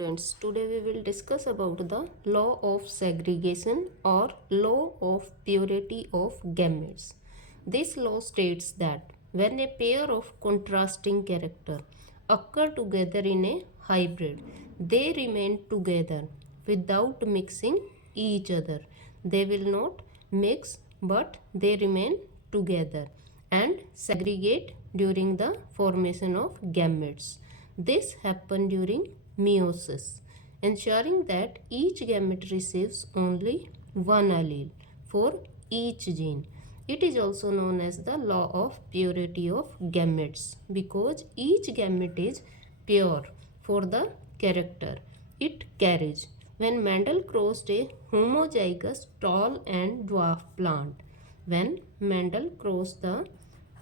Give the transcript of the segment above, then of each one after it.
students, today we will discuss about the law of segregation or law of purity of gametes. This law states that when a pair of contrasting character occur together in a hybrid, they remain together without mixing each other. They will not mix but they remain together and segregate during the formation of gametes. This happens during meiosis, ensuring that each gamete receives only one allele for each gene. It is also known as the law of purity of gametes because each gamete is pure for the character it carries. When Mendel crossed a homozygous tall and dwarf plant, when Mendel crossed the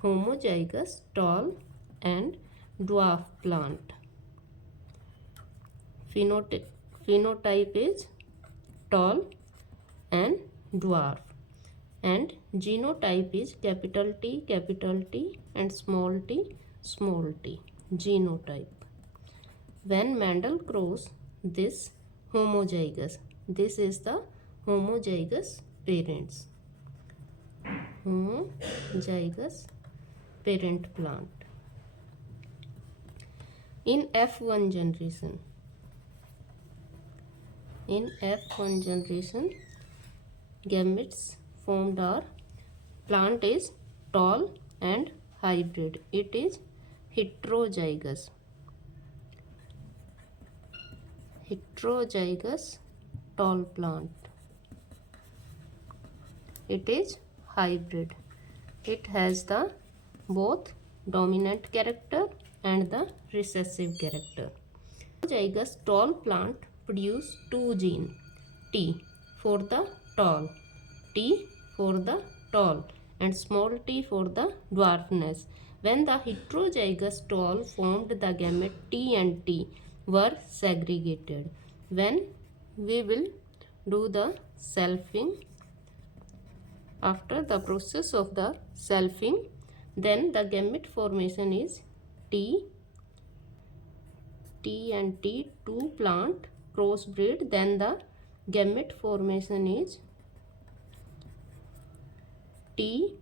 homozygous tall and dwarf plant, phenotype is tall and dwarf, and genotype is capital T and small t, genotype. When Mendel crossed this homozygous, this is the homozygous parents, homozygous parent plant. In F1 generation, gametes formed are plant is tall and hybrid. It is heterozygous tall plant. It is hybrid. It has the both dominant character and the recessive character. Homozygous tall plant produce two genes, T for the tall, T for the tall, and small t for the dwarfness. When the heterozygous tall formed, the gamete T and T were segregated. When we will do the selfing, after the process of the selfing, then the gamete formation is T and T, two plant crossbreed, then the gamete formation is T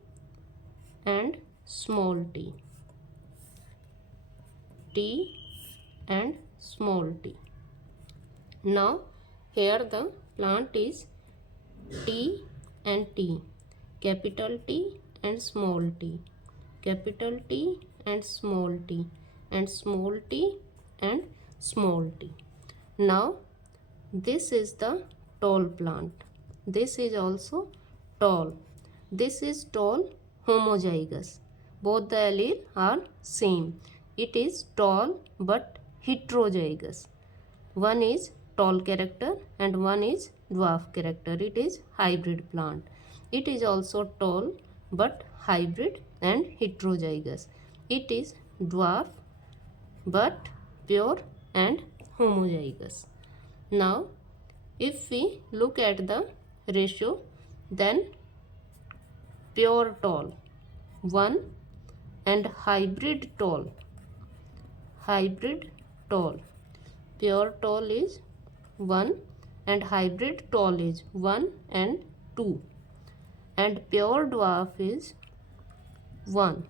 and small t, T and small t. Now here the plant is T and T, capital T and small t, capital T and small t, and small t and small t. Now this is the tall plant. This is also tall. This is tall homozygous. Both the allele are same. It is tall but heterozygous. One is tall character and one is dwarf character. It is hybrid plant. It is also tall but hybrid and heterozygous. It is dwarf but pure and homozygous. Now if we look at the ratio, then pure tall 1 and hybrid tall, pure tall is 1 and hybrid tall is 1 and 2, and pure dwarf is 1,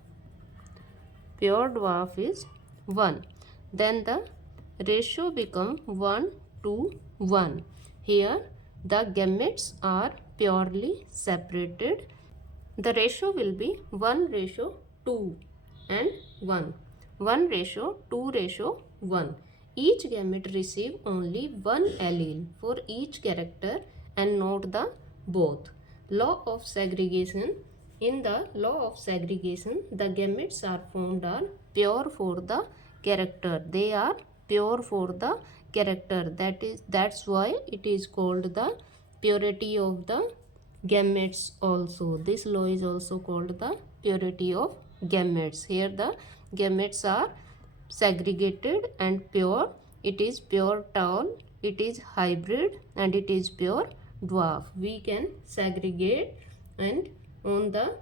then the ratio become 1 to 1. Here the gametes are purely separated. The ratio will be 1:2 and 1, 1:2:1. Each gamete receive only one allele for each character and not the both. Law of segregation. In the law of segregation, the gametes are formed are pure for the character. They are pure for the character. That's why it is called the purity of the gametes also. This law is also called the purity of gametes. Here the gametes are segregated and pure. It is pure tall, it is hybrid, and it is pure dwarf. We can segregate, and on the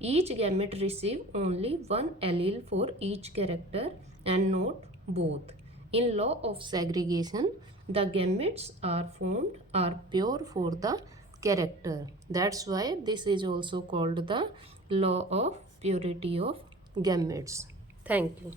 each gamete receive only one allele for each character and not both. In law of segregation, the gametes are pure for the character. That's why this is also called the law of purity of gametes. Thank you.